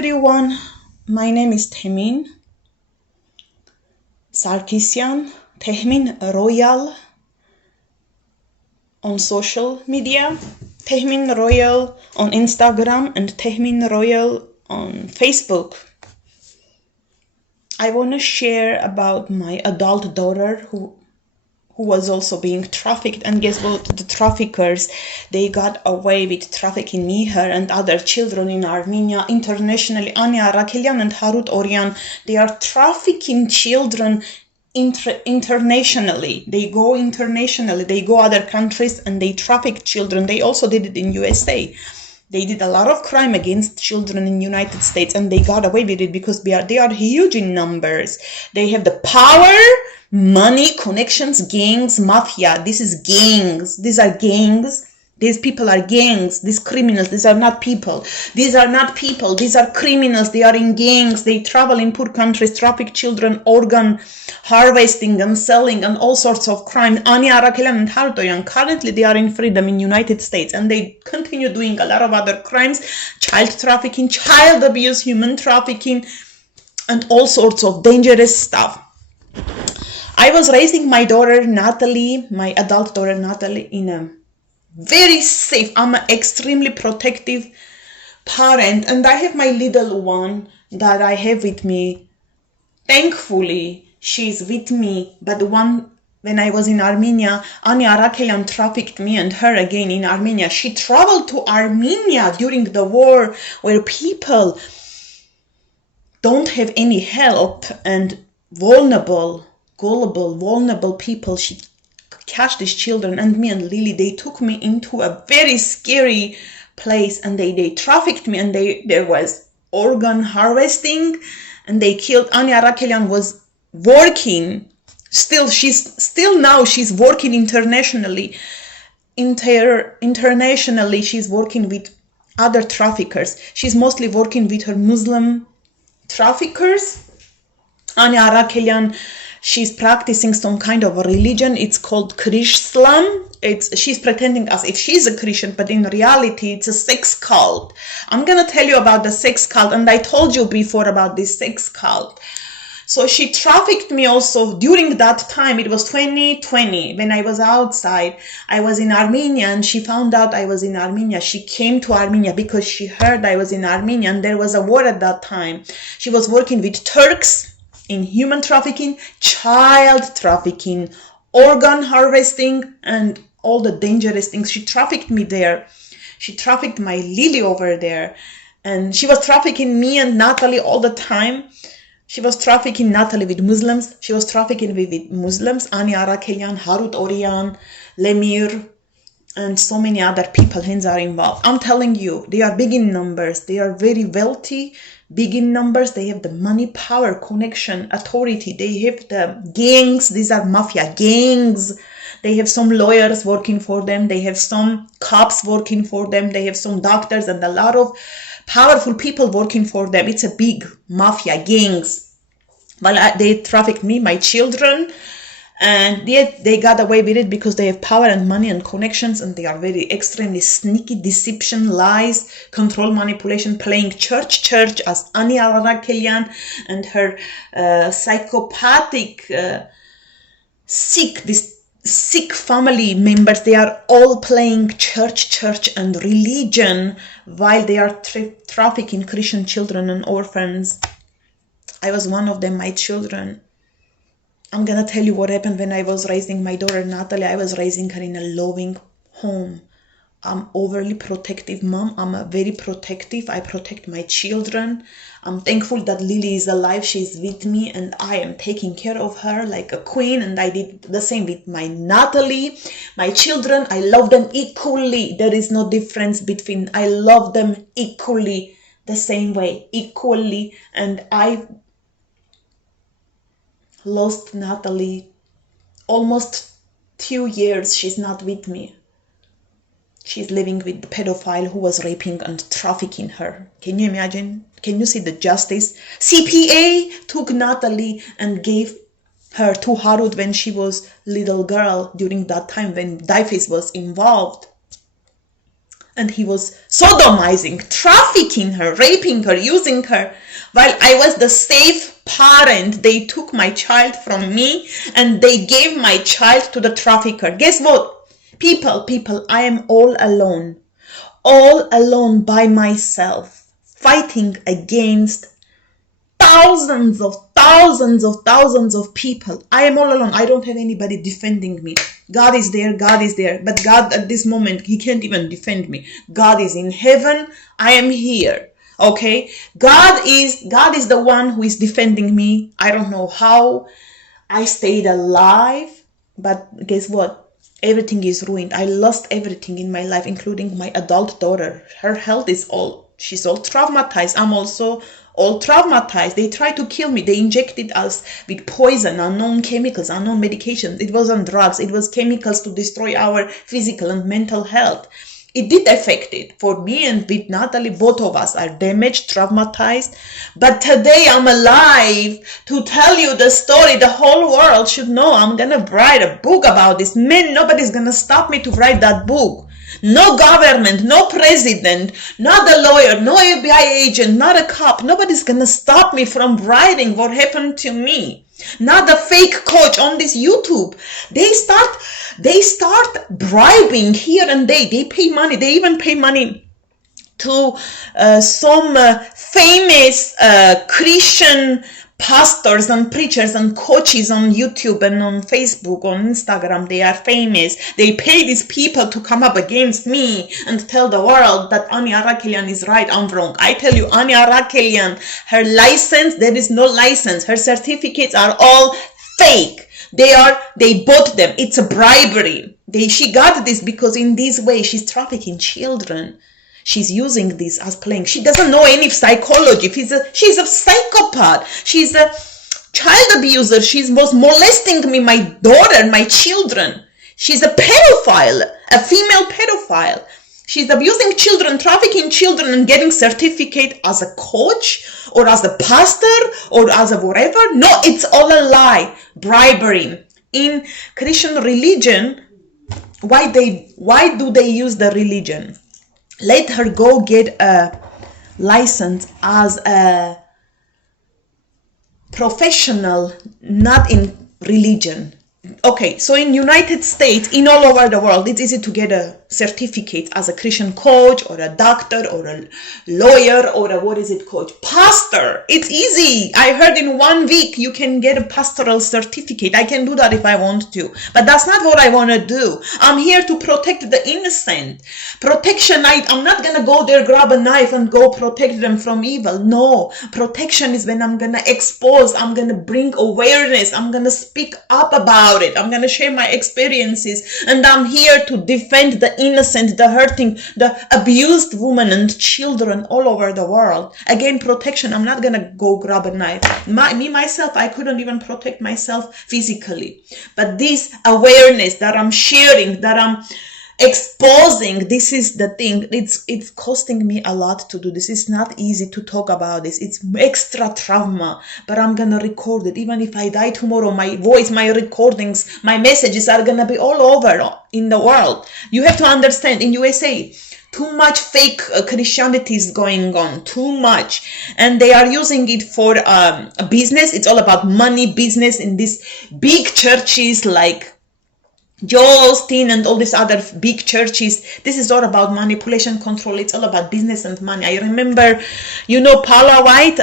everyone, my name is Temin Sarkisian, Tehmin Royal on social media, Tehmin Royal on Instagram and Tehmin Royal on Facebook. I want to share about my adult daughter who was also being trafficked, and guess what? The traffickers, they got away with trafficking me, her and other children in Armenia internationally. Anya Arakelian and Harut Orian, they are trafficking children internationally. They go internationally, they go other countries and they traffic children. They also did it in USA. They did a lot of crime against children in United States, and they got away with it because they are huge in numbers. They have the power, money, connections, gangs, mafia. This is gangs. These are gangs. These people are gangs. These criminals. These are not people. These are not people. These are criminals. They are in gangs. They travel in poor countries, traffic children, organ harvesting and selling, and all sorts of crime. Anya Arakelian and Hartoyan, currently they are in freedom in United States, and they continue doing a lot of other crimes, child trafficking, child abuse, human trafficking, and all sorts of dangerous stuff. I was raising my daughter Natalie, my adult daughter Natalie, in a very safe, I'm an extremely protective parent, and I have my little one that I have with me. Thankfully, she's with me, but when I was in Armenia, Anya Arakelian trafficked me and her again in Armenia. She traveled to Armenia during the war, where people don't have any help, and gullible people. She catch these children, and me and Lily, they took me into a very scary place, and they trafficked me, and there was organ harvesting, and they killed. Anya Arakelian was working she's working internationally. Internationally, she's working with other traffickers. She's mostly working with her Muslim traffickers. Anya Arakelian, she's practicing some kind of a religion. It's called Chrislam. She's pretending as if she's a Christian, but in reality, it's a sex cult. I'm gonna tell you about the sex cult, and I told you before about this sex cult. So she trafficked me also during that time. It was 2020 when I was outside. I was in Armenia, and she found out I was in Armenia. She came to Armenia because she heard I was in Armenia, and there was a war at that time. She was working with Turks in human trafficking, child trafficking, organ harvesting, and all the dangerous things. She trafficked me there. She trafficked my Lily over there, and she was trafficking me and Natalie all the time. She was trafficking Natalie with Muslims. She was trafficking with Muslims, Anya Arakelian, Harut Orian, Lemir, and so many other people hands are involved. I'm telling you, they are big in numbers. They are very wealthy, big in numbers. They have the money, power, connection, authority. They have the gangs. These are mafia gangs. They have some lawyers working for them. They have some cops working for them. They have some doctors and a lot of powerful people working for them. It's a big mafia gangs. Well, they trafficked me, my children, and yet they got away with it because they have power and money and connections, and they are very extremely sneaky, deception, lies, control, manipulation, playing church as Anya Arakelian and her psychopathic, sick family members. They are all playing church and religion while they are trafficking Christian children and orphans. I was one of them, my children. I'm gonna tell you what happened when I was raising my daughter Natalie. I was raising her in a loving home. I'm overly protective mom. I'm very protective. I protect my children. I'm thankful that Lily is alive. She's with me, and I am taking care of her like a queen. And I did the same with my Natalie. My children, I love them equally. There is no difference between. I love them equally, the same way, equally. And I lost Natalie almost 2 years. She's not with me. She's living with the pedophile who was raping and trafficking her. Can you imagine? Can you see the justice? CPA took Natalie and gave her to Harut when she was little girl, during that time when Difes was involved. And he was sodomizing, trafficking her, raping her, using her. While I was the safe parent, they took my child from me and they gave my child to the trafficker. Guess what? People, I am all alone by myself, fighting against thousands of people. I am all alone. I don't have anybody defending me. God is there, but God at this moment, he can't even defend me. God is in heaven, I am here. Okay, God is the one who is defending me. I don't know how I stayed alive, but guess what? Everything is ruined. I lost everything in my life, including my adult daughter. Her health she's all traumatized. I'm also all traumatized. They tried to kill me. They injected us with poison, unknown chemicals, unknown medications. It wasn't drugs. It was chemicals to destroy our physical and mental health. It did affect it. For me and with Natalie, both of us are damaged, traumatized. But today I'm alive to tell you the story. The whole world should know. I'm going to write a book about this. Man, nobody's going to stop me to write that book. No government, no president, not a lawyer, no FBI agent, not a cop. Nobody's going to stop me from writing what happened to me. Not a fake coach on this YouTube. They start bribing here and there. They pay money. They even pay money to some famous Christian pastors and preachers and coaches on YouTube and on Facebook, on Instagram. They are famous. They pay these people to come up against me and tell the world that Ani Arakelian is right, I'm wrong. I tell you, Ani Arakelian, her license, there is no license. Her certificates are all fake. They bought them. It's a bribery. She got this because in this way she's trafficking children. She's using this as playing. She doesn't know any psychology. She's a psychopath. She's a child abuser. She was molesting me, my daughter, my children. She's a pedophile, a female pedophile. She's abusing children, trafficking children, and getting certificate as a coach or as a pastor or as a whatever. No, it's all a lie. Bribery. In Christian religion, why do they use the religion? Let her go get a license as a professional, not in religion. Okay, so in United States, in all over the world, it's easy to get a certificate as a Christian coach or a doctor or a lawyer or a, pastor. It's easy. I heard in 1 week you can get a pastoral certificate. I can do that if I want to. But that's not what I want to do. I'm here to protect the innocent. Protection, I'm not going to go there, grab a knife and go protect them from evil. No, protection is when I'm going to expose, I'm going to bring awareness, I'm going to speak up about it. I'm going to share my experiences, and I'm here to defend the innocent, the hurting, the abused women and children all over the world. Again, protection. I'm not going to go grab a knife. Myself, I couldn't even protect myself physically. But this awareness that I'm sharing, that I'm exposing, this is the thing. It's costing me a lot to do this. It's not easy to talk about this. It's extra trauma, but I'm gonna record it. Even if I die tomorrow, my voice, my recordings, my messages are gonna be all over in the world. You have to understand, in USA, too much fake Christianity is going on, too much, and they are using it for a business. It's all about money, business in these big churches like Joel Osteen and all these other big churches. This is all about manipulation, control. It's all about business and money. I remember, Paula White,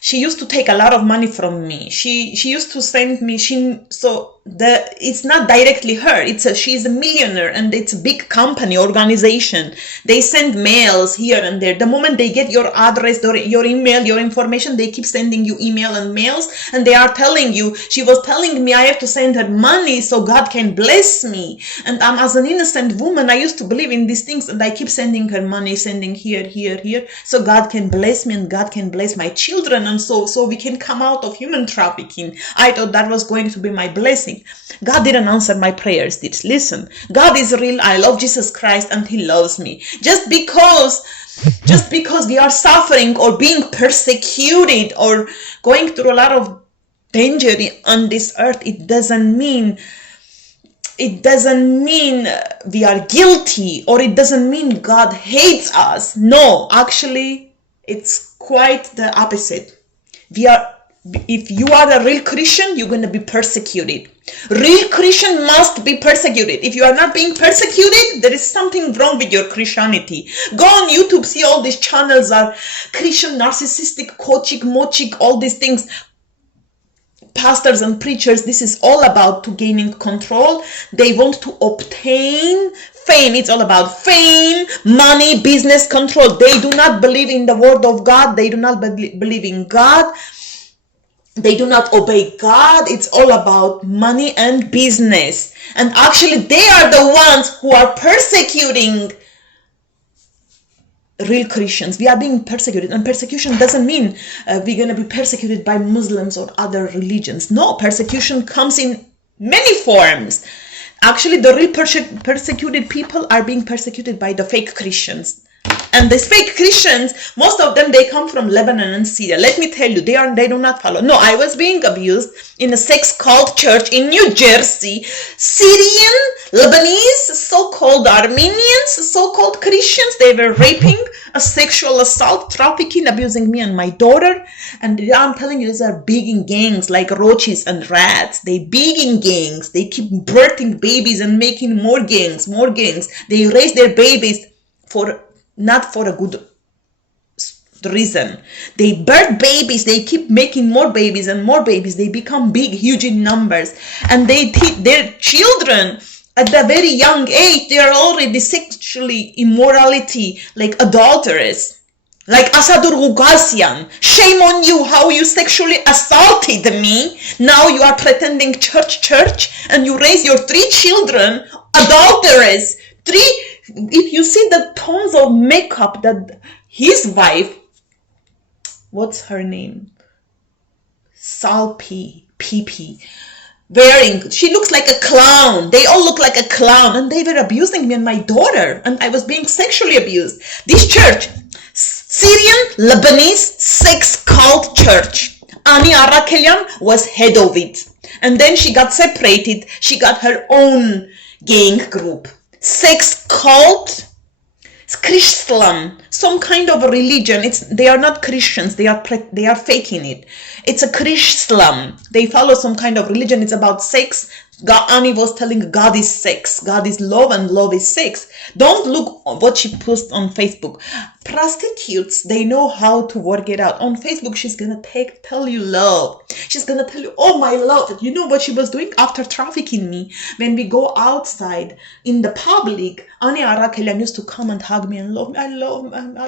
she used to take a lot of money from me. She used to send me, it's not directly her. She's a millionaire, and it's a big company, organization. They send mails here and there. The moment they get your address, your email, your information, they keep sending you email and mails, and they are telling you, she was telling me I have to send her money so God can bless me. And as an innocent woman, I used to believe in these things, and I keep sending her money, sending here, so God can bless me and God can bless my children, and so we can come out of human trafficking. I thought that was going to be my blessing. God didn't answer my prayers. Listen, God is real. I love Jesus Christ and He loves me. Just because we are suffering or being persecuted or going through a lot of danger on this earth, it doesn't mean it doesn't mean we are guilty, or it doesn't mean God hates us. No, actually, it's quite the opposite. If you are a real Christian, you're going to be persecuted. Real Christian must be persecuted. If you are not being persecuted, there is something wrong with your Christianity. Go on YouTube, see all these channels are Christian, narcissistic, kochik, mochik, all these things. Pastors and preachers, this is all about to gaining control. They want to obtain fame. It's all about fame, money, business, control. They do not believe in the word of God. They do not believe in God. They do not obey God. It's all about money and business. And actually, they are the ones who are persecuting real Christians. We are being persecuted, and persecution doesn't mean we're going to be persecuted by Muslims or other religions. No, persecution comes in many forms. Actually, the real persecuted people are being persecuted by the fake Christians. And these fake Christians, most of them, they come from Lebanon and Syria. Let me tell you, they do not follow. No, I was being abused in a sex cult church in New Jersey. Syrian, Lebanese, so-called Armenians, so-called Christians, they were raping, a sexual assault, trafficking, abusing me and my daughter. And I'm telling you, these are big in gangs like roaches and rats. They big in gangs. They keep birthing babies and making more gangs. They raise their babies not for a good reason. They birth babies, they keep making more babies and more babies. They become big, huge in numbers. And they teach their children at the very young age, they are already sexually immorality, like adulterers. Like Asadur Gugasian. Shame on you, how you sexually assaulted me. Now you are pretending church, and you raise your 3 children, adulterers. If you see the tons of makeup that his wife, what's her name? Salpi, PP, wearing, she looks like a clown. They all look like a clown, and they were abusing me and my daughter, and I was being sexually abused. This church, Syrian, Lebanese, sex cult church. Ani Arakelian was head of it. And then she got separated. She got her own gang group. Sex cult, Chrislam, some kind of a religion. They are not Christians. They are faking it. It's a Chrislam. They follow some kind of religion. It's about sex. Ani was telling God is sex. God is love, and love is sex. Don't look what she posts on Facebook. Prostitutes, they know how to work it out. On Facebook, she's gonna tell you love. She's gonna tell you, oh my love. You know what she was doing after trafficking me? When we go outside in the public, Ani Arakelian used to come and hug me and love me. I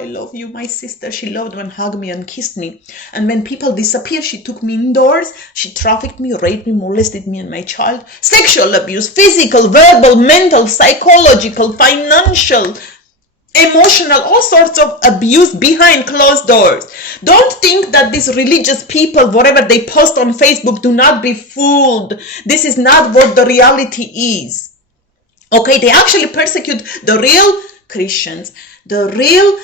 love you, my sister. She loved and hugged me and kissed me. And when people disappeared, she took me indoors. She trafficked me, raped me, molested me and my child. Sexual abuse, physical, verbal, mental, psychological, financial, emotional, all sorts of abuse behind closed doors. Don't think that these religious people, whatever they post on Facebook, do not be fooled. This is not what the reality is. Okay, they actually persecute the real Christians, the real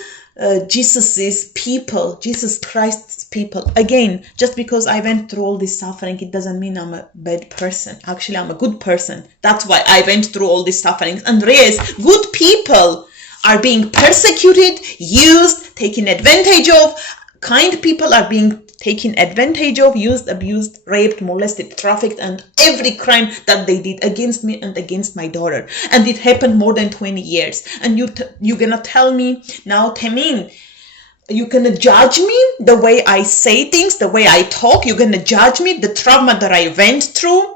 Jesus Christ's people. Again, just because I went through all this suffering, it doesn't mean I'm a bad person. Actually, I'm a good person. That's why I went through all this suffering. And yes, good people are being persecuted, used, taken advantage of. Kind people are being taken advantage of, used, abused, raped, molested, trafficked, and every crime that they did against me and against my daughter. And it happened more than 20 years. And you're gonna tell me now, Temin, you're gonna judge me the way I say things, the way I talk. You're gonna judge me, the trauma that I went through.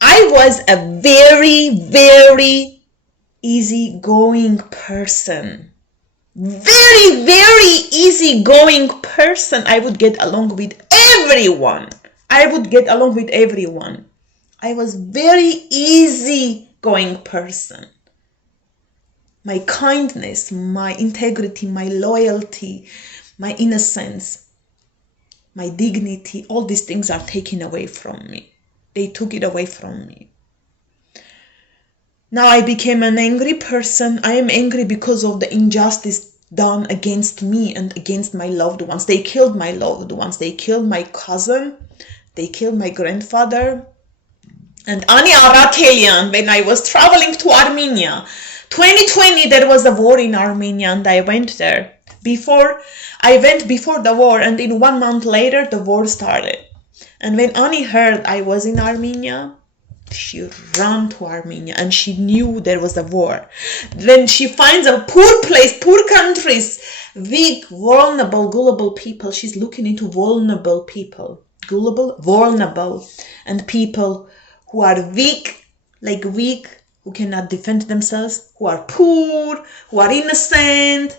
I was a very, very easygoing person. Very, very easygoing person. I would get along with everyone. I was very easygoing person. My kindness, my integrity, my loyalty, my innocence, my dignity, all these things are taken away from me. They took it away from me. Now I became an angry person. I am angry because of the injustice done against me and against my loved ones. They killed my loved ones. They killed my cousin. They killed my grandfather. And Ani Arakelian, when I was traveling to Armenia, 2020, there was a war in Armenia and I went there. I went before the war, and in 1 month later, the war started. And when Ani heard I was in Armenia, she ran to Armenia and she knew there was a war. When she finds a poor place, poor countries, weak, vulnerable, gullible people, she's looking into vulnerable people. Gullible, vulnerable, and people who are weak, who cannot defend themselves, who are poor, who are innocent.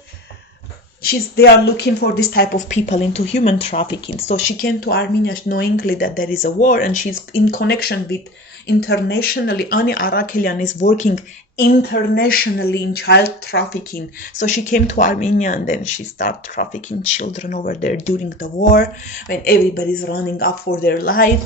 They are looking for this type of people into human trafficking. So she came to Armenia knowingly that there is a war, and she's in connection with internationally. Ani Arakelian is working internationally in child trafficking. So she came to Armenia and then she started trafficking children over there during the war, when everybody's running up for their life.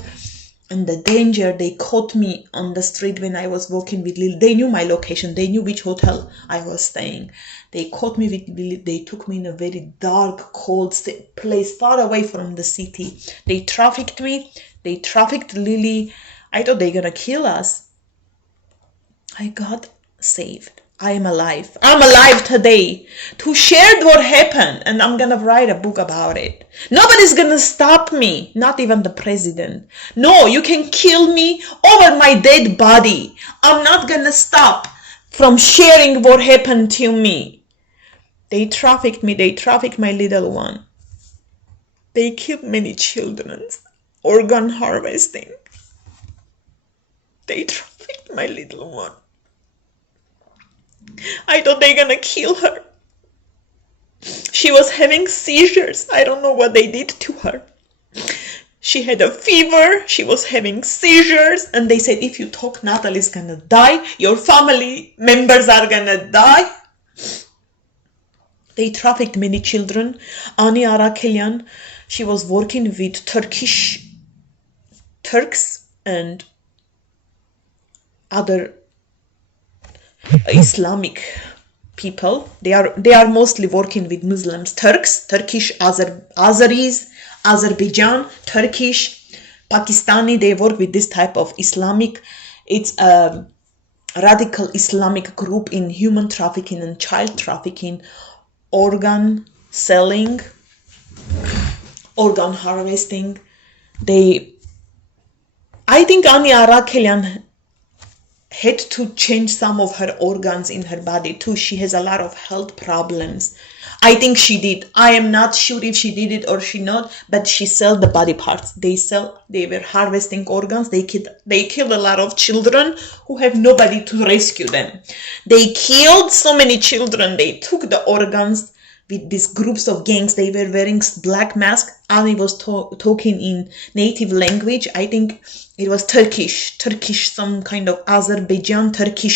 And the danger, they caught me on the street when I was walking with Lily. They knew my location. They knew which hotel I was staying. They caught me with Lily. They took me in a very dark, cold place far away from the city. They trafficked me. They trafficked Lily. I thought they were going to kill us. I got saved. I am alive. I'm alive today to share what happened, and I'm gonna write a book about it. Nobody's gonna stop me, not even the president. No, you can kill me over my dead body. I'm not gonna stop from sharing what happened to me. They trafficked me. They trafficked my little one. They killed many children. Organ harvesting. They trafficked my little one. I thought they were gonna kill her. She was having seizures. I don't know what they did to her. She had a fever. She was having seizures. And they said, if you talk, Natalie's gonna die. Your family members are gonna die. They trafficked many children. Ani Arakelian, she was working with Turks and other Islamic people. They are mostly working with Muslims, Turkish, Azeris, Azerbaijan, Turkish, Pakistani. They work with this type of Islamic. It's a radical Islamic group in human trafficking and child trafficking, organ selling, organ harvesting. I think Ani Arakelian had to change some of her organs in her body too. She has a lot of health problems. I think she did. I am not sure if she did it or she not, but she sold the body parts. They were harvesting organs. They killed a lot of children who have nobody to rescue them. They killed so many children. They took the organs with these groups of gangs. They were wearing black masks. Ani was talking in native language. I think it was Turkish, some kind of Azerbaijan, Turkey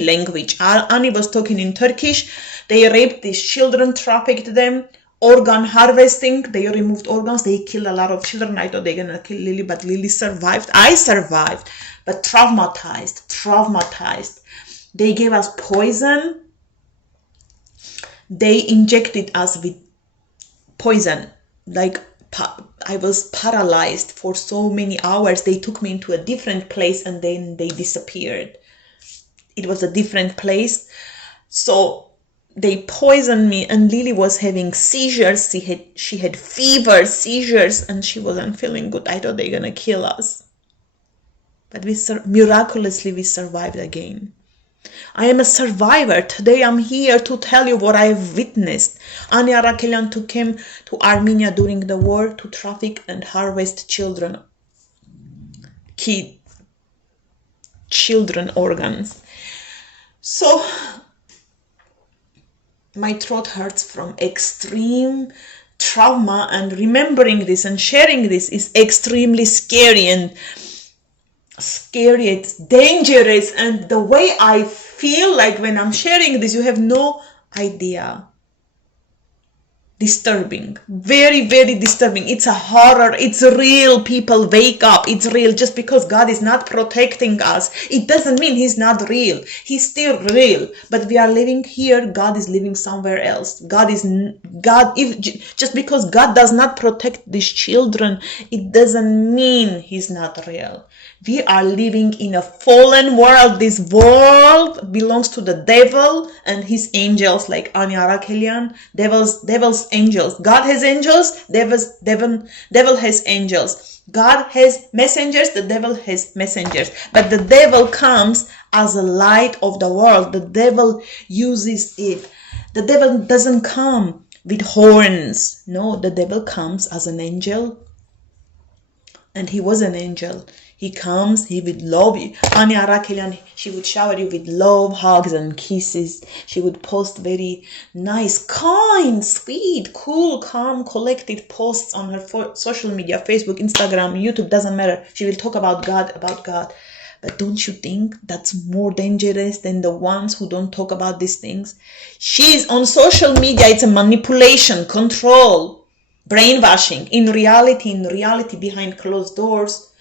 language. Ani was talking in Turkish. They raped these children, trafficked them, organ harvesting. They removed organs. They killed a lot of children. I thought they were going to kill Lily, but Lily survived. I survived, but traumatized. They gave us poison. They injected us with poison. I was paralyzed for so many hours. They took me into a different place and then they disappeared. It was a different place. So they poisoned me, and Lily was having seizures. She had fever, seizures, and she wasn't feeling good. I thought they were going to kill us. But miraculously we survived again. I am a survivor. Today I'm here to tell you what I have witnessed. Ani Arakelian came to Armenia during the war to traffic and harvest children organs. So my throat hurts from extreme trauma, and remembering this and sharing this is extremely scary, it's dangerous, and the way I feel like when I'm sharing this, you have no idea. disturbing, very, very disturbing. It's a horror. It's real. People, wake up. It's real. Just because God is not protecting us, it doesn't mean he's not real. He's still real, but we are living here. God is living somewhere else. Just because God does not protect these children, it doesn't mean he's not real. We are living in a fallen world. This world belongs to the devil and his angels, like Anya Arakelian. Devil's angels. God has angels. Devil has angels. God has messengers. The devil has messengers. But the devil comes as a light of the world. The devil uses it. The devil doesn't come with horns. No, the devil comes as an angel. And he was an angel. He comes, he would love you. Anya Arakelian, she would shower you with love, hugs, and kisses. She would post very nice, kind, sweet, cool, calm, collected posts on her social media, Facebook, Instagram, YouTube, doesn't matter. She will talk about God. But don't you think that's more dangerous than the ones who don't talk about these things? She's on social media. It's a manipulation, control, brainwashing. In reality, behind closed doors,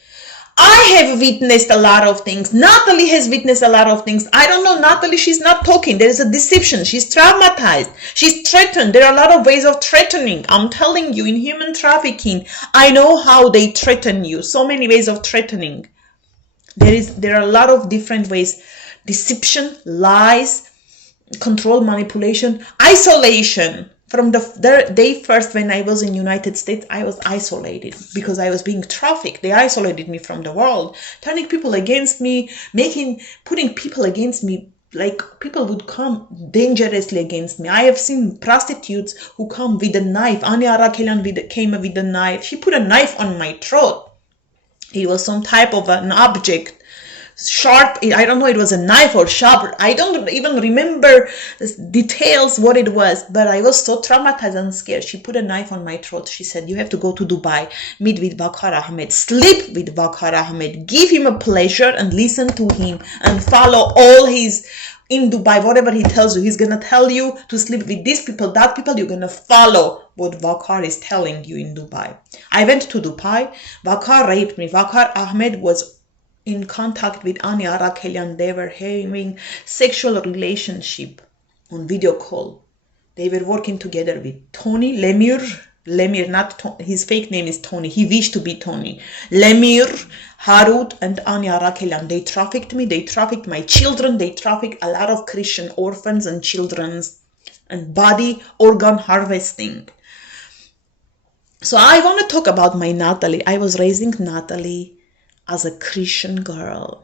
I have witnessed a lot of things. Natalie has witnessed a lot of things. I don't know, Natalie, she's not talking. There is a deception. She's traumatized. She's threatened. There are a lot of ways of threatening. I'm telling you, in human trafficking, I know how they threaten you. So many ways of threatening. There are a lot of different ways. Deception, lies, control, manipulation, isolation. From the day first when I was in United States, I was isolated because I was being trafficked. They isolated me from the world, turning people against me, putting people against me. Like, people would come dangerously against me. I have seen prostitutes who come with a knife. Anya Arakelian came with a knife. She put a knife on my throat. It was some type of an object. Sharp, I don't know, it was a knife or sharp. I don't even remember details what it was, but I was so traumatized and scared. She put a knife on my throat. She said, you have to go to Dubai, meet with Vakar Ahmed, sleep with Vakar Ahmed, give him a pleasure and listen to him and follow all his in Dubai, whatever he tells you. He's gonna tell you to sleep with these people, that people. You're gonna follow what Vakar is telling you in Dubai. I went to Dubai. Vakar raped me. Vakar Ahmed was in contact with Anya Arakelian. They were having sexual relationship on video call. They were working together with Tony Lemire, not Tony, his fake name is Tony. He wished to be Tony. Lemire, Harut, and Anya Arakelian. They trafficked me. They trafficked my children. They trafficked a lot of Christian orphans and children's and body organ harvesting. So I want to talk about my Natalie. I was raising Natalie as a Christian girl.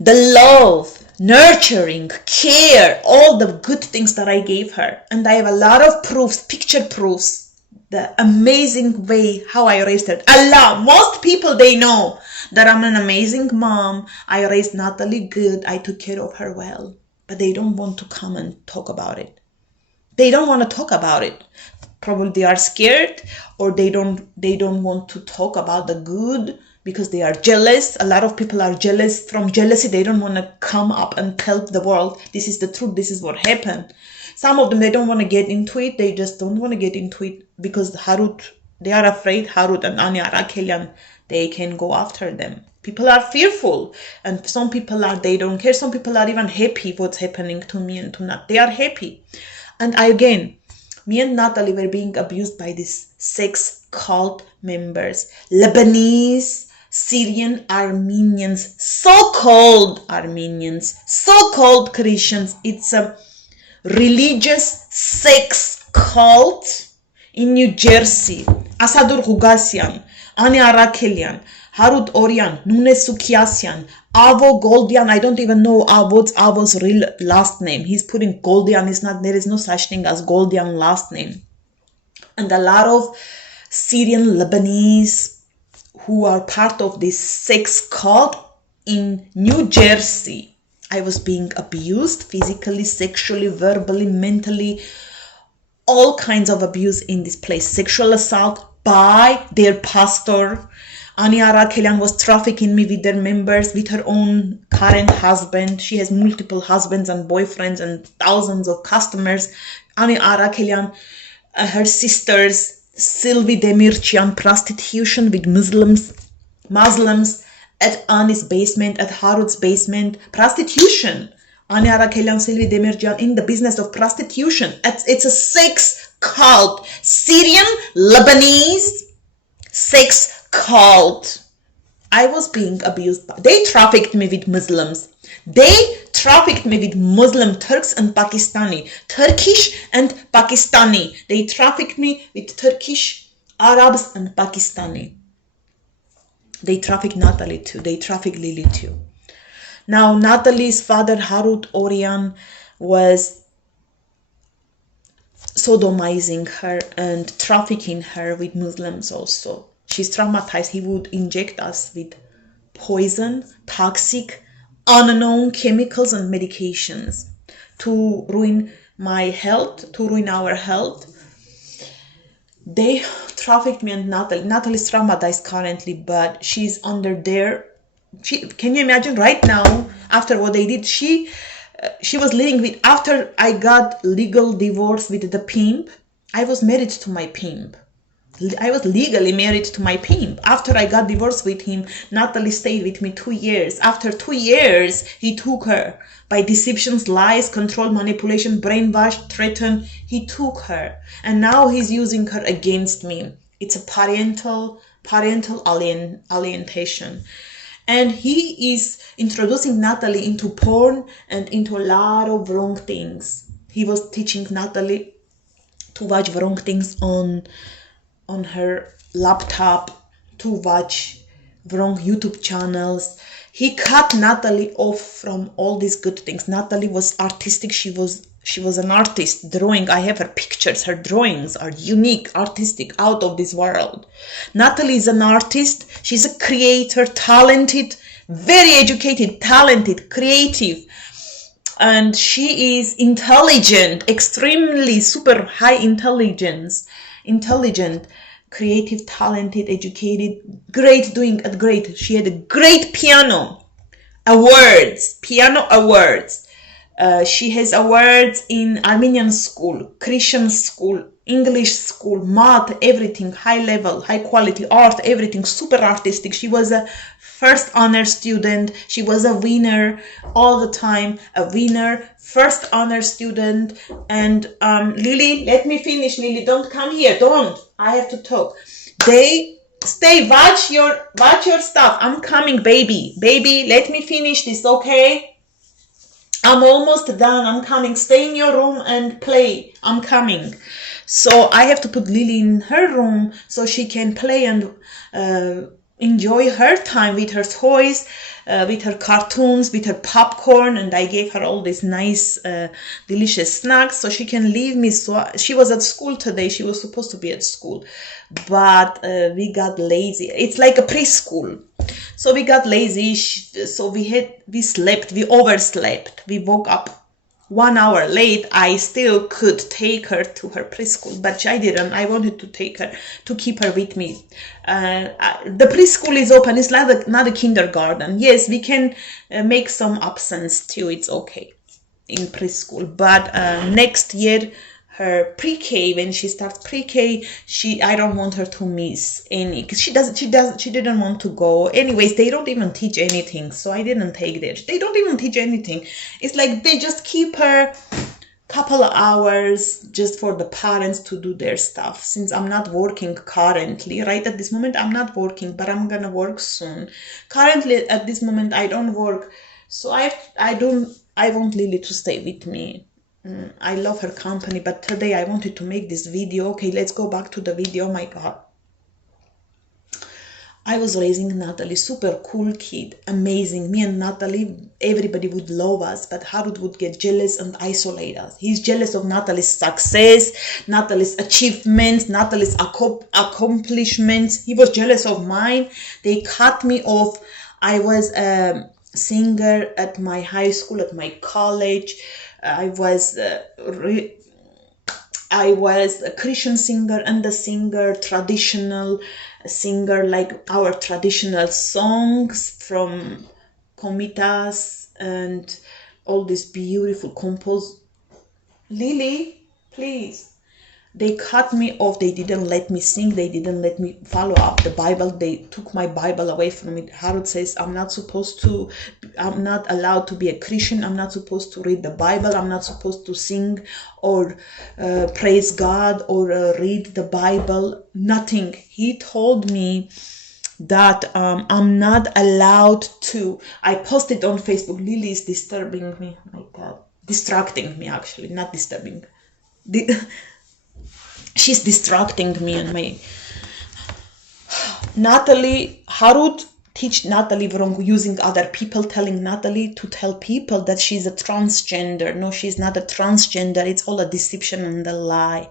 The love, nurturing, care, all the good things that I gave her. And I have a lot of proofs, picture proofs, the amazing way how I raised her. Allah, most people, they know that I'm an amazing mom. I raised Natalie good. I took care of her well. But they don't want to come and talk about it. They don't want to talk about it. Probably they are scared, or they don't want to talk about the good because they are jealous. A lot of people are jealous. From jealousy, they don't want to come up and tell the world, this is the truth, this is what happened. Some of them, they don't want to get into it. They just don't want to get into it because Harut, they are afraid Harut and Anya Arakelian, they can go after them. People are fearful, and some people they don't care. Some people are even happy what's happening to me and to Nat. They are happy. And me and Natalie were being abused by these sex cult members. Lebanese, Syrian, Armenians, so-called Armenians, so-called Christians. It's a religious sex cult in New Jersey. Asadur Gugasian, Anya Arakelian, Harut Orian, Nunes Sukiasian, Avo Goldian. I don't even know what's Avo's real last name. He's putting Goldian. There is no such thing as Goldian last name. And a lot of Syrian Lebanese who are part of this sex cult in New Jersey. I was being abused physically, sexually, verbally, mentally, all kinds of abuse in this place. Sexual assault by their pastor. Anya Arakelian was trafficking me with their members, with her own current husband. She has multiple husbands and boyfriends and thousands of customers. Ani Arakelian, her sisters, Sylvie Demircian, prostitution with Muslims at Ani's basement, at Harut's basement, prostitution. Ani Arakelian, Sylvie Demircian in the business of prostitution. It's a sex cult. Syrian, Lebanese sex cult. I was being abused. They trafficked me with Muslims. They trafficked me with Muslim Turks and Pakistani. Turkish and Pakistani. They trafficked me with Turkish, Arabs and Pakistani. They trafficked Natalie too. They trafficked Lily too. Now Natalie's father Harut Orian was sodomizing her and trafficking her with Muslims also. She's traumatized. He would inject us with poison, toxic, unknown chemicals and medications to ruin my health, to ruin our health. They trafficked me and Natalie. Natalie's traumatized currently, but she's under there. Can you imagine right now, after what they did, she was living with, after I got legal divorce with the pimp, I was married to my pimp. I was legally married to my pimp. After I got divorced with him, Natalie stayed with me 2 years. After 2 years, he took her. By deceptions, lies, control, manipulation, brainwash, threaten, he took her. And now he's using her against me. It's a parental alienation. And he is introducing Natalie into porn and into a lot of wrong things. He was teaching Natalie to watch wrong things on her laptop, to watch wrong YouTube channels. He cut Natalie off from all these good things. Natalie was artistic. She was an artist, drawing. I have her pictures. Her drawings are unique, artistic, out of this world. Natalie is an artist. She's a creator, talented, very educated, talented, creative. And she is intelligent, extremely super high intelligent, creative, talented, educated, great doing at great. She had a great piano awards. She has awards in Armenian school, Christian school, English school, math, everything, high level, high quality, art, everything, super artistic. She was a first honor student. She was a winner all the time, a winner, first honor student. And Lily, let me finish. Lily, don't come here. Don't. I have to talk. They stay. Watch your stuff. I'm coming, baby. Baby, let me finish this, okay? I'm almost done. I'm coming. Stay in your room and play. I'm coming. So I have to put Lily in her room so she can play and enjoy her time with her toys, with her cartoons, with her popcorn. And I gave her all these nice, delicious snacks so she can leave me. So she was at school today. She was supposed to be at school, but we got lazy. It's like a preschool. So we got lazy. So we slept. We overslept. We woke up 1 hour late. I still could take her to her preschool, but I didn't. I wanted to take her, to keep her with me. The preschool is open. It's not a kindergarten. Yes, we can make some absence too. It's okay in preschool. But next year, her pre-K, when she starts pre-K, I don't want her to miss any, because she didn't want to go. Anyways, they don't even teach anything, so I didn't take there. They don't even teach anything. It's like they just keep her couple of hours just for the parents to do their stuff. Since I'm not working currently, right at this moment, I'm not working, but I'm gonna work soon. Currently, at this moment, I don't work, so I want Lily to stay with me. I love her company, but today I wanted to make this video. Okay, let's go back to the video. Oh my God. I was raising Natalie, super cool kid, amazing. Me and Natalie, everybody would love us, but Harut would get jealous and isolate us. He's jealous of Natalie's success, Natalie's achievements, Natalie's accomplishments. He was jealous of mine. They cut me off. I was a singer at my high school, at my college. I was a Christian singer and a singer, traditional singer, like our traditional songs from Komitas and all this beautiful compose. Lily, Please. They cut me off. They didn't let me sing. They didn't let me follow up the Bible. They took my Bible away from me. Harut says I'm not allowed to be a Christian. I'm not supposed to read the Bible. I'm not supposed to sing or praise God or read the Bible. Nothing. He told me that I'm not allowed to. I posted on Facebook. Lily is disturbing me. My God. Distracting me, actually. Not disturbing. She's distracting me and my Natalie. Harut teach Natalie wrong, using other people, telling Natalie to tell people that she's a transgender. No, she's not a transgender. It's all a deception and a lie.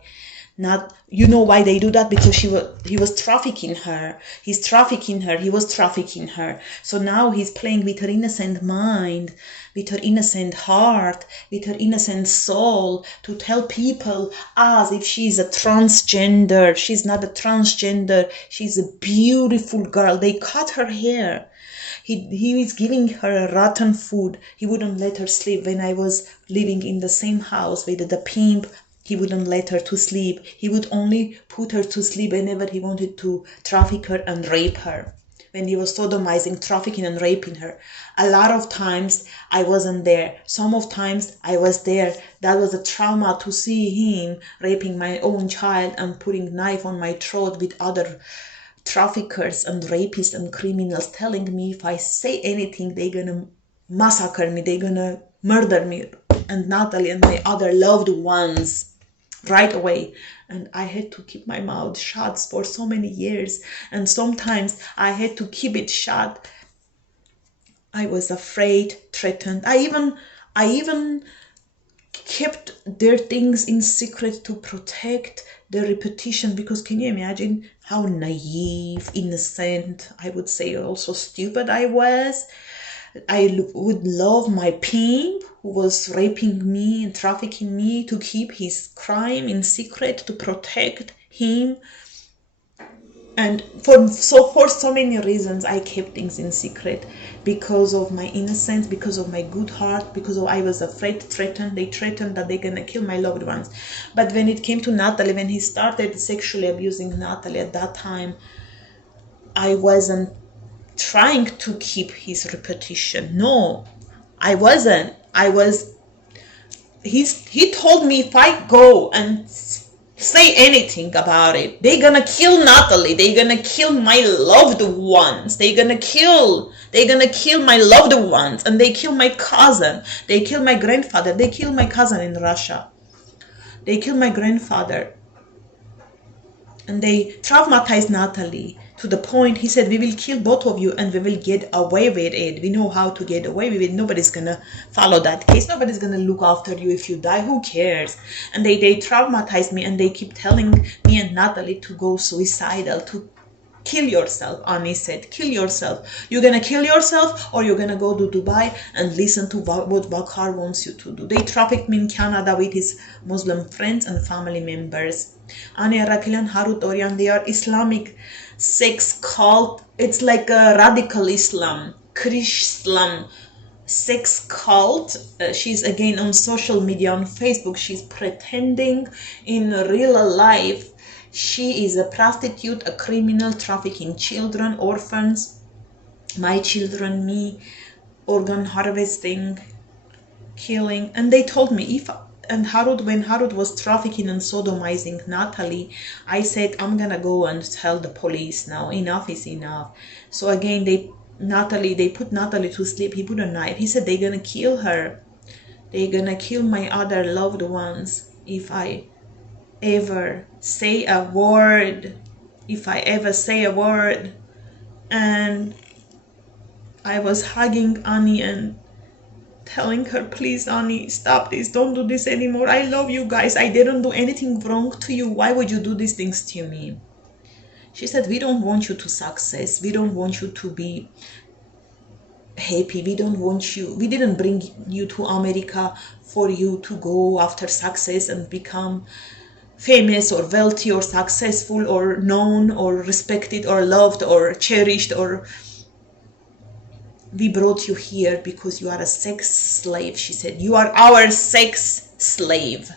Not, you know why they do that? Because he was trafficking her. He's trafficking her. He was trafficking her. So now he's playing with her innocent mind, with her innocent heart, with her innocent soul, to tell people as if she's a transgender. She's not a transgender. She's a beautiful girl. They cut her hair. He is giving her rotten food. He wouldn't let her sleep. When I was living in the same house with the pimp, he wouldn't let her to sleep. He would only put her to sleep whenever he wanted to traffic her and rape her. When he was sodomizing, trafficking and raping her. A lot of times I wasn't there. Some of times I was there. That was a trauma to see him raping my own child and putting knife on my throat with other traffickers and rapists and criminals, telling me if I say anything, they're gonna massacre me, they're gonna murder me and Natalie and my other loved ones right away. And I had to keep my mouth shut for so many years, and sometimes I had to keep it shut. I was afraid, threatened. I even kept their things in secret to protect their reputation, because can you imagine how naive, innocent, I would say also stupid I was? I would love my pimp who was raping me and trafficking me to keep his crime in secret, to protect him. And for so many reasons I kept things in secret, because of my innocence, because of my good heart, because I was afraid, threatened. They threatened that they're gonna kill my loved ones. But when it came to Natalie, when he started sexually abusing Natalie, at that time I wasn't trying to keep his reputation. No, I wasn't. He told me if I go and say anything about it, they're gonna kill Natalie, they're gonna kill my loved ones, they're gonna kill my loved ones, and they kill my cousin, they kill my grandfather, they kill my cousin in Russia, they kill my grandfather, and they traumatized Natalie to the point he said, we will kill both of you and we will get away with it. We know how to get away with it. Nobody's gonna follow that case. Nobody's gonna look after you if you die. Who cares? And they traumatized me, and they keep telling me and Natalie to go suicidal, to kill yourself. Ani said, kill yourself. You're gonna kill yourself, or you're gonna go to Dubai and listen to what Bakar wants you to do. They trafficked me in Canada with his Muslim friends and family members. Ani, arakelian, Harut, Orion, they are Islamic sex cult. It's like a radical Islam, Chrislam sex cult. She's again on social media, on Facebook. She's pretending in real life she is a prostitute, a criminal, trafficking children, orphans, my children, me, organ harvesting, killing. And they told me when Harut was trafficking and sodomizing Natalie, I said, I'm gonna go and tell the police now. Enough is enough. So again, they put Natalie to sleep. He put a knife. He said, they're gonna kill her. They're gonna kill my other loved ones if I ever say a word. And I was hugging Annie and telling her, please Annie, stop this, don't do this anymore, I love you guys, I didn't do anything wrong to you, why would you do these things to me? She said, we don't want you to success, we don't want you to be happy, we didn't bring you to America for you to go after success and become famous or wealthy or successful or known or respected or loved or cherished, or we brought you here because you are a sex slave. She said, you are our sex slave.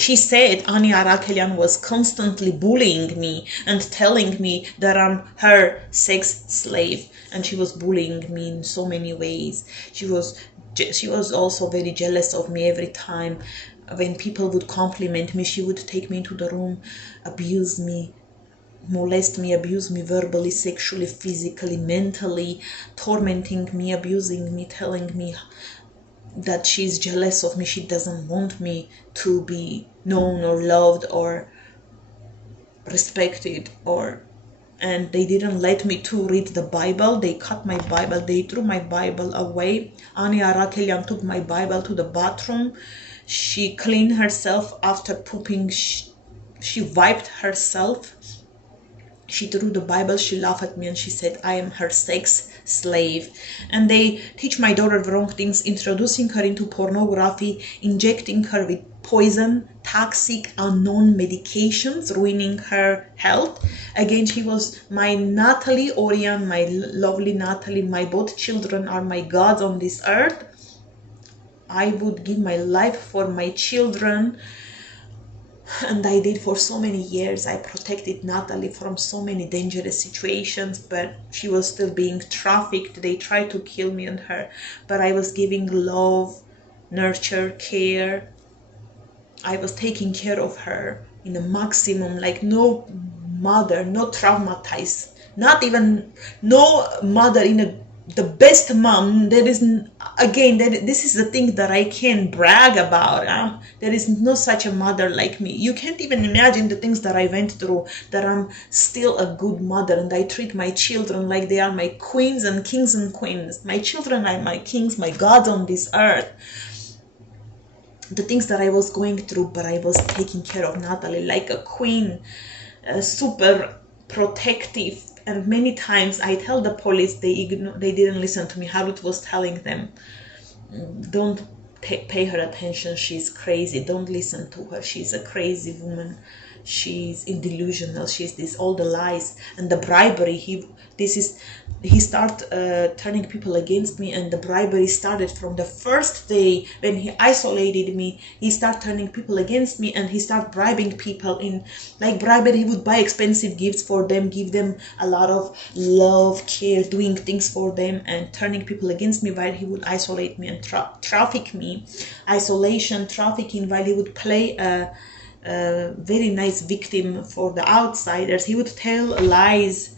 She said Ani Arakelian was constantly bullying me and telling me that I'm her sex slave, and she was bullying me in so many ways. She was also very jealous of me. Every time when people would compliment me, she would take me into the room, abuse me, molest me, abuse me verbally, sexually, physically, mentally, tormenting me, abusing me, telling me that she's jealous of me. She doesn't want me to be known or loved or respected, and they didn't let me to read the Bible. They cut my Bible. They threw my Bible away. Ani Arakelian took my Bible to the bathroom. She cleaned herself after pooping. She wiped herself. She threw the Bible. She laughed at me and she said, I am her sex slave. And they teach my daughter the wrong things, introducing her into pornography, injecting her with poison, toxic, unknown medications, ruining her health. Again, she was my Natalie Orion, my lovely Natalie. My both children are my gods on this earth. I would give my life for my children. And I did for so many years. I protected Natalie from so many dangerous situations, but she was still being trafficked. They tried to kill me and her, but I was giving love, nurture, care. I was taking care of her in a maximum, like no mother, not traumatized, not even no mother in the best mom. There is, again, this is the thing that I can brag about. There is no such a mother like me. You can't even imagine the things that I went through, that I'm still a good mother, and I treat my children like they are my queens and kings and queens. My children are my kings, my gods on this earth. The things that I was going through, but I was taking care of Natalie like a queen, super protective. And many times I tell the police, they didn't listen to me. Harut was telling them, don't pay her attention, she's crazy, don't listen to her, she's a crazy woman, she's delusional, she's this, all the lies and the bribery. He started turning people against me, and the bribery started from the first day when he isolated me. He started turning people against me, and he started bribing people in, like, bribery. He would buy expensive gifts for them, give them a lot of love, care, doing things for them, and turning people against me while he would isolate me and traffic me. Isolation, trafficking, while he would play a very nice victim for the outsiders. He would tell lies.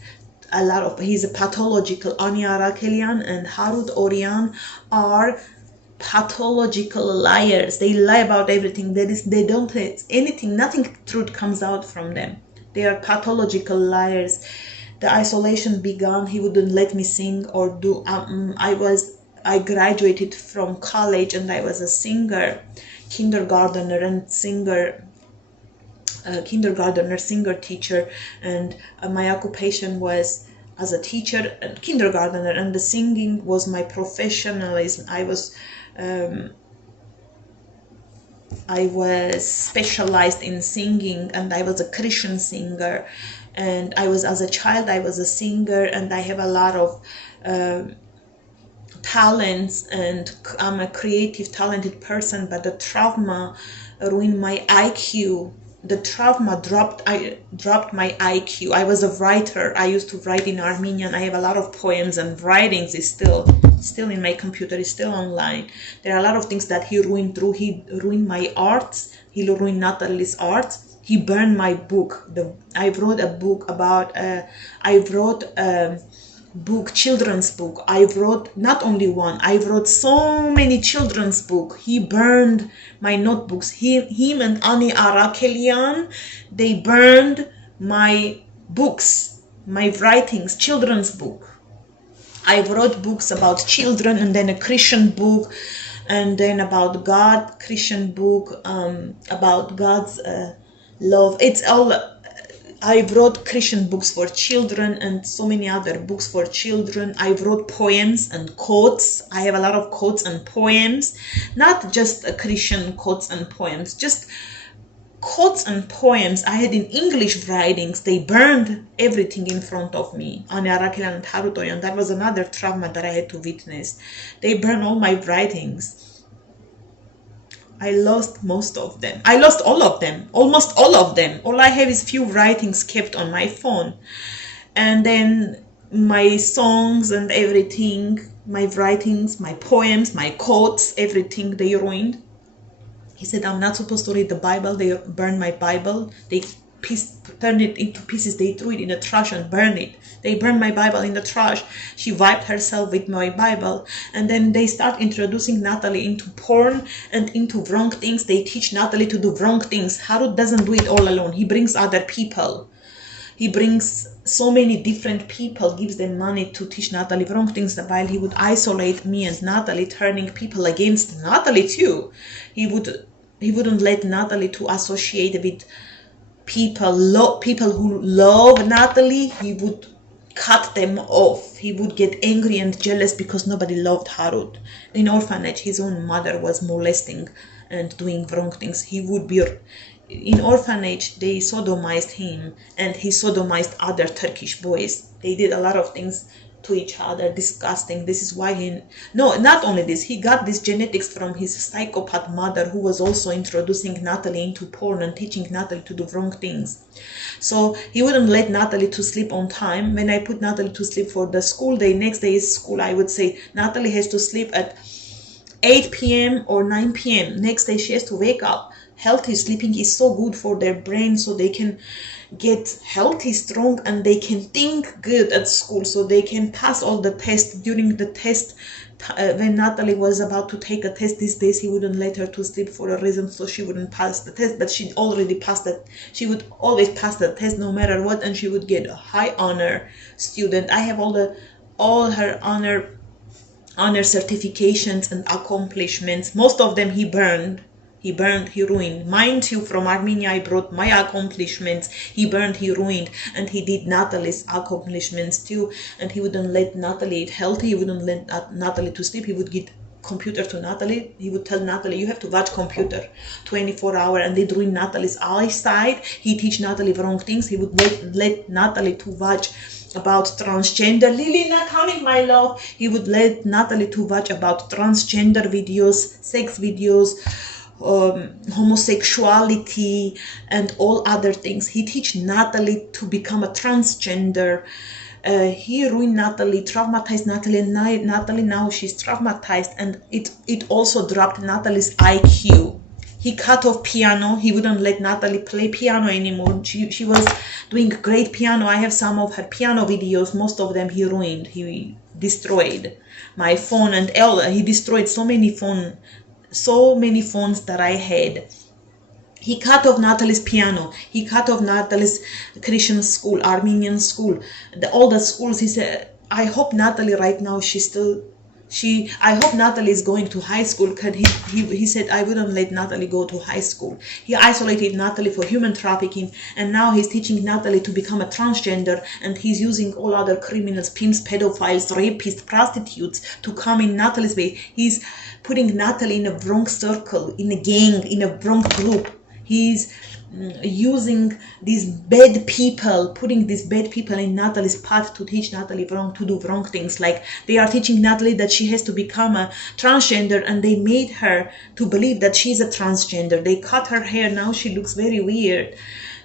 He's a pathological. Ani Arakelian and Harut Orion are pathological liars. They lie about everything. They don't say anything. Nothing truth comes out from them. They are pathological liars. The isolation began. He wouldn't let me sing or do. I graduated from college and I was a singer, kindergartner singer teacher, and my occupation was as a teacher and kindergartner, and the singing was my professionalism. I was specialized in singing, and I was a Christian singer, and as a child I was a singer, and I have a lot of talents, and I'm a creative, talented person, but the trauma ruined my IQ. The trauma dropped my IQ. I was a writer. I used to write in Armenian. I have a lot of poems and writings is still in my computer, is still online. There are a lot of things that he ruined through. He ruined my arts. He ruined Natalie's arts. He burned my book. I wrote a book about, children's book. I wrote not only one, I wrote so many children's book. He burned my notebooks. Him and Ani Arakelian, they burned my books, my writings, children's book. I wrote books about children, and then a Christian book, and then about God, Christian book, about God's love. It's all. I wrote Christian books for children and so many other books for children. I wrote poems and quotes. I have a lot of quotes and poems, not just Christian quotes and poems, just quotes and poems. I had in English writings. They burned everything in front of me. Ani Arakelian and Harut Orion, that was another trauma that I had to witness. They burned all my writings. I lost most of them. I lost all of them, almost all of them. All I have is few writings kept on my phone. And then my songs and everything, my writings, my poems, my quotes, everything they ruined. He said, I'm not supposed to read the Bible. They burned my Bible. They turned it into pieces. They threw it in the trash and burned it. They burned my Bible in the trash. She wiped herself with my Bible. And then they start introducing Natalie into porn and into wrong things. They teach Natalie to do wrong things. Harut doesn't do it all alone. He brings other people. He brings so many different people, gives them money to teach Natalie wrong things, while he would isolate me and Natalie, turning people against Natalie too. He wouldn't let Natalie to associate with people who love Natalie. He would cut them off. He would get angry and jealous because nobody loved Harut. In orphanage, his own mother was molesting and doing wrong things. He would be in orphanage. They sodomized him, and he sodomized other Turkish boys. They did a lot of things to each other, disgusting. This is why not only this, he got this genetics from his psychopath mother, who was also introducing Natalie into porn and teaching Natalie to do wrong things. So he wouldn't let Natalie to sleep on time. When I put Natalie to sleep for the school day, next day is school, I would say Natalie has to sleep at 8 p.m. or 9 p.m. Next day she has to wake up. Healthy sleeping is so good for their brain, so they can get healthy, strong, and they can think good at school, so they can pass all the tests. During the test, when Natalie was about to take a test these days, he wouldn't let her to sleep for a reason, so she wouldn't pass the test, but she already passed it. She would always pass the test no matter what, and she would get a high honor student. I have all her honor certifications and accomplishments. Most of them he burned. He ruined. Mine too, from Armenia, I brought my accomplishments. He burned, he ruined, and he did Natalie's accomplishments too. And he wouldn't let Natalie eat healthy. He wouldn't let Natalie to sleep. He would give computer to Natalie. He would tell Natalie, you have to watch computer 24 hours, and they ruin Natalie's eyesight. He teach Natalie wrong things. He would let Natalie to watch about transgender. Lily not coming, my love. He would let Natalie to watch about transgender videos, sex videos, homosexuality, and all other things. He teach Natalie to become a transgender. He ruined Natalie, traumatized Natalie, and Natalie now she's traumatized, and it also dropped Natalie's IQ. He cut off piano. He wouldn't let Natalie play piano anymore. She was doing great piano. I have some of her piano videos. Most of them he ruined. He destroyed my phone, and he destroyed so many phones that I had. He cut off Natalie's piano. He cut off Natalie's Christian school, Armenian school, all the schools. He said, I hope Natalie right now I hope Natalie is going to high school. He said, I wouldn't let Natalie go to high school. He isolated Natalie for human trafficking, and now he's teaching Natalie to become a transgender, and he's using all other criminals, pimps, pedophiles, rapists, prostitutes to come in Natalie's way. He's putting Natalie in a wrong circle, in a gang, in a wrong group. He's using these bad people, putting these bad people in Natalie's path to teach Natalie to do wrong things. Like they are teaching Natalie that she has to become a transgender, and they made her to believe that she's a transgender. They cut her hair. Now she looks very weird.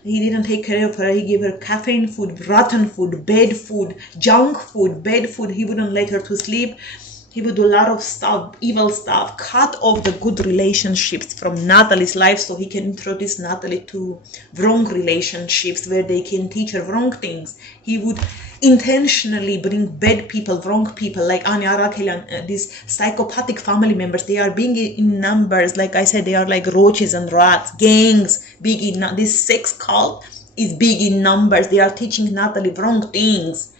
He didn't take care of her. He gave her caffeine food, rotten food, bad food, junk food, bad food. He wouldn't let her to sleep. He would do a lot of stuff, evil stuff, cut off the good relationships from Natalie's life so he can introduce Natalie to wrong relationships where they can teach her wrong things. He would intentionally bring bad people, wrong people, like arakelian, these psychopathic family members. They are big in numbers. Like I said, they are like roaches and rats, gangs, big in this sex cult is big in numbers. They are teaching Natalie wrong things.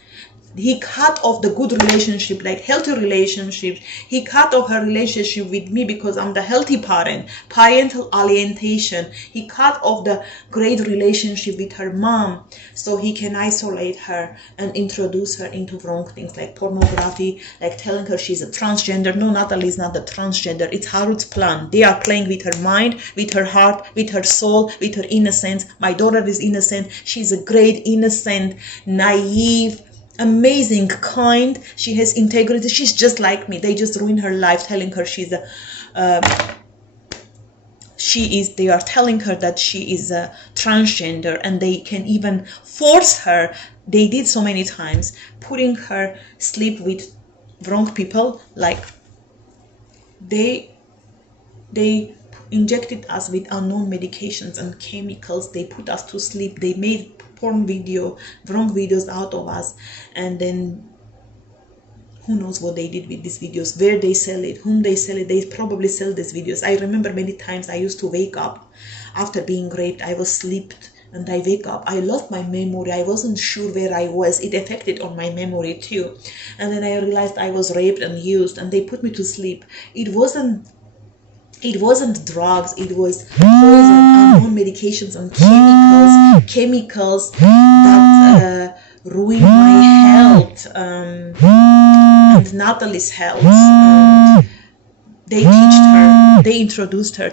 He cut off the good relationship, like healthy relationships. He cut off her relationship with me because I'm the healthy parent, parental alienation. He cut off the great relationship with her mom so he can isolate her and introduce her into wrong things like pornography, like telling her she's a transgender. No, Natalie is not a transgender. It's Harut's plan. They are playing with her mind, with her heart, with her soul, with her innocence. My daughter is innocent. She's a great, innocent, naive, amazing, kind. She has integrity. She's just like me. They just ruin her life telling her she's a they are telling her that she is a transgender, and they can even force her. They did so many times, putting her sleep with wrong people. Like they injected us with unknown medications and chemicals. They put us to sleep. They made wrong videos out of us, and then who knows what they did with these videos, where they sell it, whom they sell it. They probably sell these videos. I remember many times I used to wake up after being raped. I was slept and I wake up. I lost my memory. I wasn't sure where I was. It affected on my memory too. And then I realized I was raped and used, and they put me to sleep. It wasn't drugs, it was poison, unknown medications and chemicals that ruined my health, and Natalie's health. And they introduced her